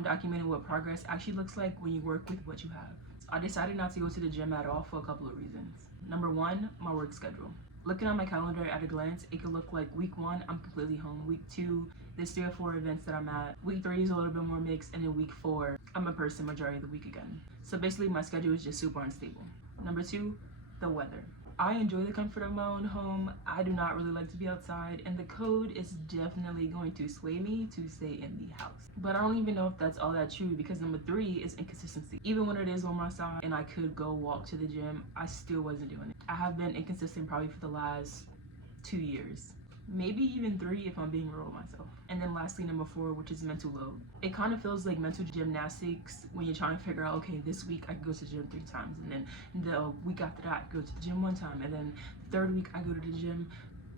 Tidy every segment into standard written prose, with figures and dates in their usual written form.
I'm documenting what progress actually looks like when you work with what you have. I decided not to go to the gym at all for a couple of reasons. Number one, my work schedule. Looking at my calendar at a glance, it could look like week 1, I'm completely home. Week 2, there's 3 or 4 events that I'm at. Week 3 is a little bit more mixed, and then week 4, I'm in person majority of the week again. So basically my schedule is just super unstable. Number 2, the weather. I enjoy the comfort of my own home. I do not really like to be outside, and the code is definitely going to sway me to stay in the house. But I don't even know if that's all that true, because number 3 is inconsistency. Even when it is on my side and I could go walk to the gym, I still wasn't doing it. I have been inconsistent probably for the last 2 years. Maybe even 3 if I'm being real with myself. And then lastly, number 4, which is mental load. It kind of feels like mental gymnastics when you're trying to figure out, okay, this week I can go to the gym 3 times, and then the week after that I go to the gym 1 time, and then the 3rd week I go to the gym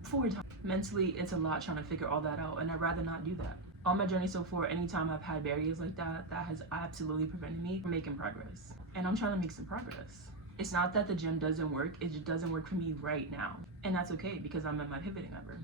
4 times. Mentally, it's a lot trying to figure all that out, and I'd rather not do that. On my journey so far, anytime I've had barriers like that, that has absolutely prevented me from making progress. And I'm trying to make some progress. It's not that the gym doesn't work, it just doesn't work for me right now. And that's okay, because I'm in my pivoting ever.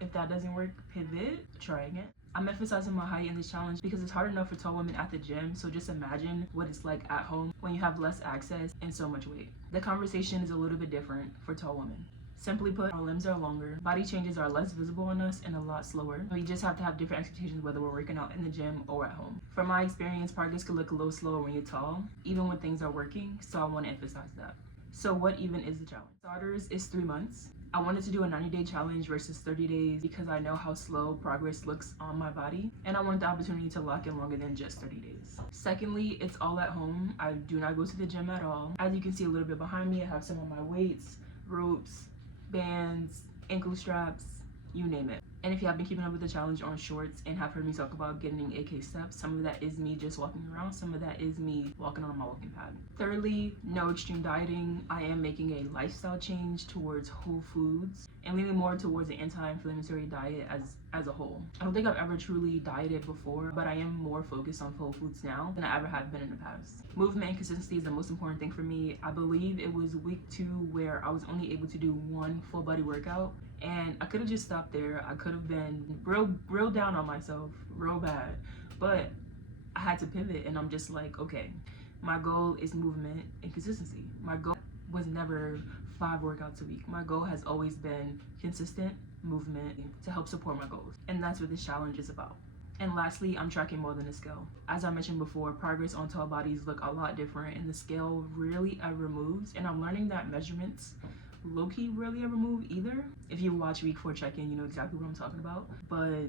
If that doesn't work, pivot, try again. I'm emphasizing my height in this challenge because it's hard enough for tall women at the gym, so just imagine what it's like at home when you have less access and so much weight. The conversation is a little bit different for tall women. Simply put, our limbs are longer, body changes are less visible on us and a lot slower. We just have to have different expectations whether we're working out in the gym or at home. From my experience, progress can look a little slower when you're tall, even when things are working, so I want to emphasize that. So what even is the challenge? Starters is 3 months. I wanted to do a 90-day challenge versus 30 days because I know how slow progress looks on my body, and I wanted the opportunity to lock in longer than just 30 days. Secondly, it's all at home. I do not go to the gym at all. As you can see a little bit behind me, I have some of my weights, ropes, bands, ankle straps, you name it. And if you have been keeping up with the challenge on shorts and have heard me talk about getting AK steps, some of that is me just walking around, some of that is me walking on my walking pad. Thirdly, no extreme dieting. I am making a lifestyle change towards whole foods and leaning more towards an anti-inflammatory diet as a whole. I don't think I've ever truly dieted before, but I am more focused on whole foods now than I ever have been in the past. Movement and consistency is the most important thing for me. I believe it was week 2 where I was only able to do 1 full body workout, and I could have just stopped there. I could have been real down on myself, real bad, but I had to pivot, and I'm just like, okay, my goal is movement and consistency. My goal was never 5 workouts a week. My goal has always been consistent movement to help support my goals, and that's what this challenge is about. And lastly, I'm tracking more than a scale. As I mentioned before, progress on tall bodies look a lot different, and the scale rarely ever moves, and I'm learning that measurements low-key rarely ever move either. If you watch week 4 check-in, you know exactly what I'm talking about. But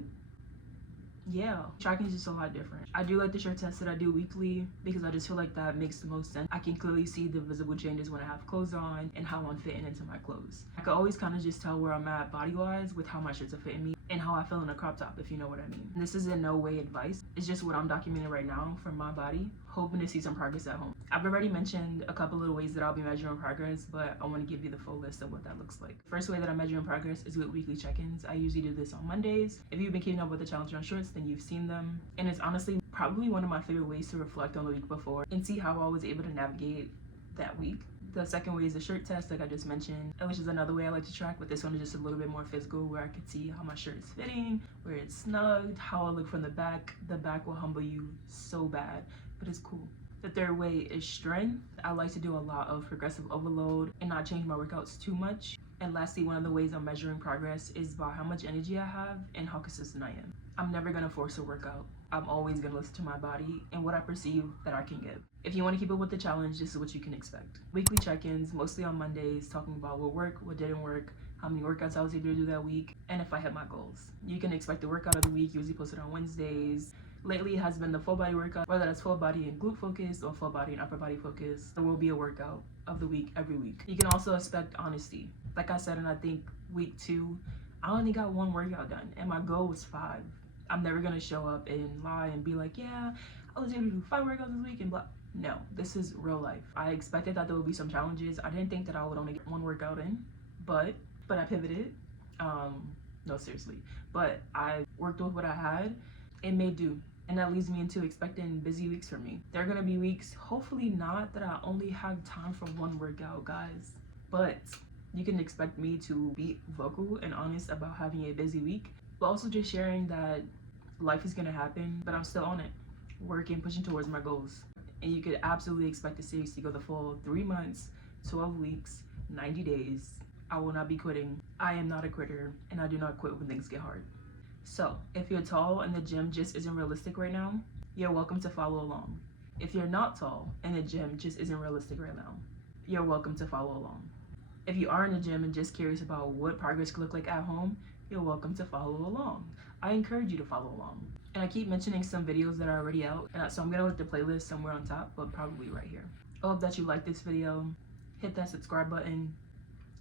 yeah, tracking is just a lot different. I do like the shirt test that I do weekly because I just feel like that makes the most sense. I can clearly see the visible changes when I have clothes on and how I'm fitting into my clothes. I can always kind of just tell where I'm at body-wise with how my shirts are fitting me and how I feel in a crop top, if you know what I mean. And this is in no way advice. It's just what I'm documenting right now from my body, hoping to see some progress at home. I've already mentioned a couple of ways that I'll be measuring progress, but I want to give you the full list of what that looks like. First way that I'm measuring progress is with weekly check-ins. I usually do this on Mondays. If you've been keeping up with the challenge on shorts, then you've seen them. And it's honestly probably one of my favorite ways to reflect on the week before and see how I was able to navigate that week. The second way is the shirt test, like I just mentioned, which is another way I like to track, but this one is just a little bit more physical, where I can see how my shirt is fitting, where it's snugged, how I look from the back. The back will humble you so bad, but it's cool. The third way is strength. I like to do a lot of progressive overload and not change my workouts too much. And lastly, one of the ways I'm measuring progress is by how much energy I have and how consistent I am. I'm never gonna force a workout. I'm always gonna listen to my body and what I perceive that I can give. If you wanna keep up with the challenge, this is what you can expect. Weekly check-ins, mostly on Mondays, talking about what worked, what didn't work, how many workouts I was able to do that week, and if I hit my goals. You can expect the workout of the week, usually posted on Wednesdays. Lately it has been the full body workout, whether that's full body and glute focus or full body and upper body focus. There will be a workout of the week every week. You can also expect honesty. Like I said, in I think week 2, I only got 1 workout done and my goal was 5. I'm never gonna show up and lie and be like, yeah, I was able to do 5 workouts this week and blah. No, this is real life. I expected that there would be some challenges. I didn't think that I would only get 1 workout in, but I pivoted. No, seriously. But I worked with what I had and made do. And that leads me into expecting busy weeks for me. There are gonna be weeks, hopefully not, that I only have time for 1 workout, guys. But you can expect me to be vocal and honest about having a busy week, but also just sharing that life is gonna happen, but I'm still on it. working, pushing towards my goals. And you could absolutely expect the series to go the full 3 months, 12 weeks, 90 days. I will not be quitting. I am not a quitter, and I do not quit when things get hard. So, if you're tall and the gym just isn't realistic right now, you're welcome to follow along. If you're not tall and the gym just isn't realistic right now, you're welcome to follow along. If you are in the gym and just curious about what progress could look like at home, you're welcome to follow along. I encourage you to follow along. And I keep mentioning some videos that are already out, so I'm gonna link the playlist somewhere on top, but probably right here. I hope that you like this video, hit that subscribe button,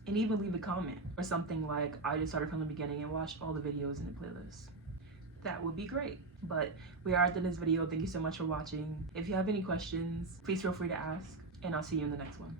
and even leave a comment or something like, I just started from the beginning and watched all the videos in the playlist. That would be great. But we are at the end of this video. Thank you so much for watching. If you have any questions, please feel free to ask, and I'll see you in the next one.